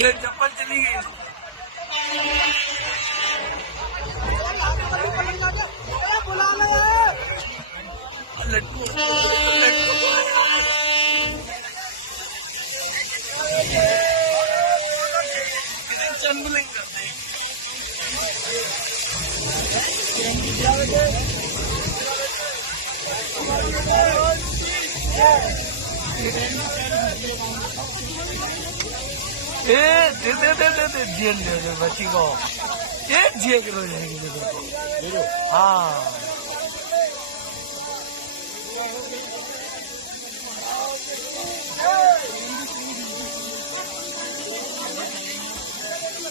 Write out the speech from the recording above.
ले चप्पल चली गई लट्टू लट्टू चंबलिंग करते दे जेल दे बच्ची को ये जेल करो जाएगी हाँ